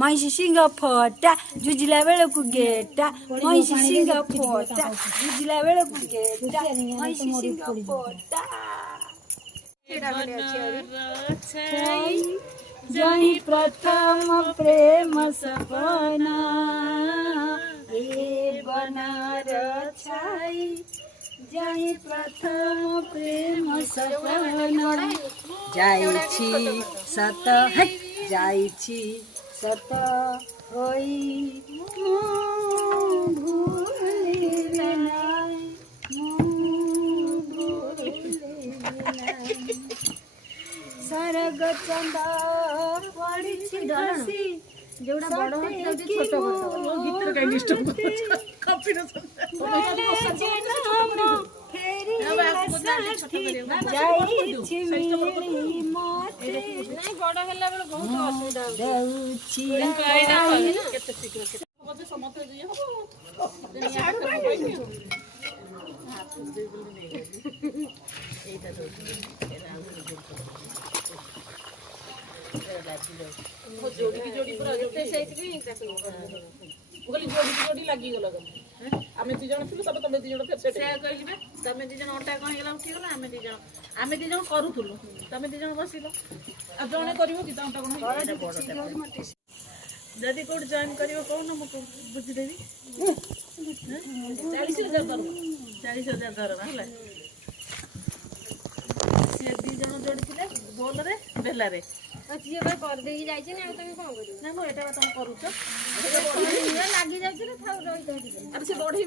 महिषी सिंह फटा जुजिला बेलू गेटा महिषी सिंह फटा जुजिला बेलू गेटा महिषी सिंह फटा जही प्रथम प्रेम सपना ए बनार छाई जही प्रथम प्रेम सपना जाइछि सत है जाइछि सत होई भूलिले नाई सरग चंदा पड़ी धसी जोड़ा बड़ होती छोट गीत का डिस्टर्ब कॉपी न फेरी जाइछि मिली मोते नहीं बड़ होला बेल बहुत असुविधा होउछि केते शीघ्र केते समते दिए हो एटा दो जोड़ी पूरा जोड़ी जोड़ी लगी गल आमे दी जण थिलु तबे तबे दी जण फेर से कहलिबे तमे दी जण ओटा कहि गेला उठी गेला आमे दी जण करूथुलु तमे दी जण बसिलो आ जणे करिवो कि तांटा कोन जदी कोड जॉइन करिवो कोन म बुझी देबी 40000 दरमा हला से दी जण जोड़ी थिले बोल रे बेला रे अच्छी भाई कर दे जाई छी ना तमे कोन करियो ना मो एटा तुम करूछ लागी जाउछ रे थाउ रही अरे से बढ़ी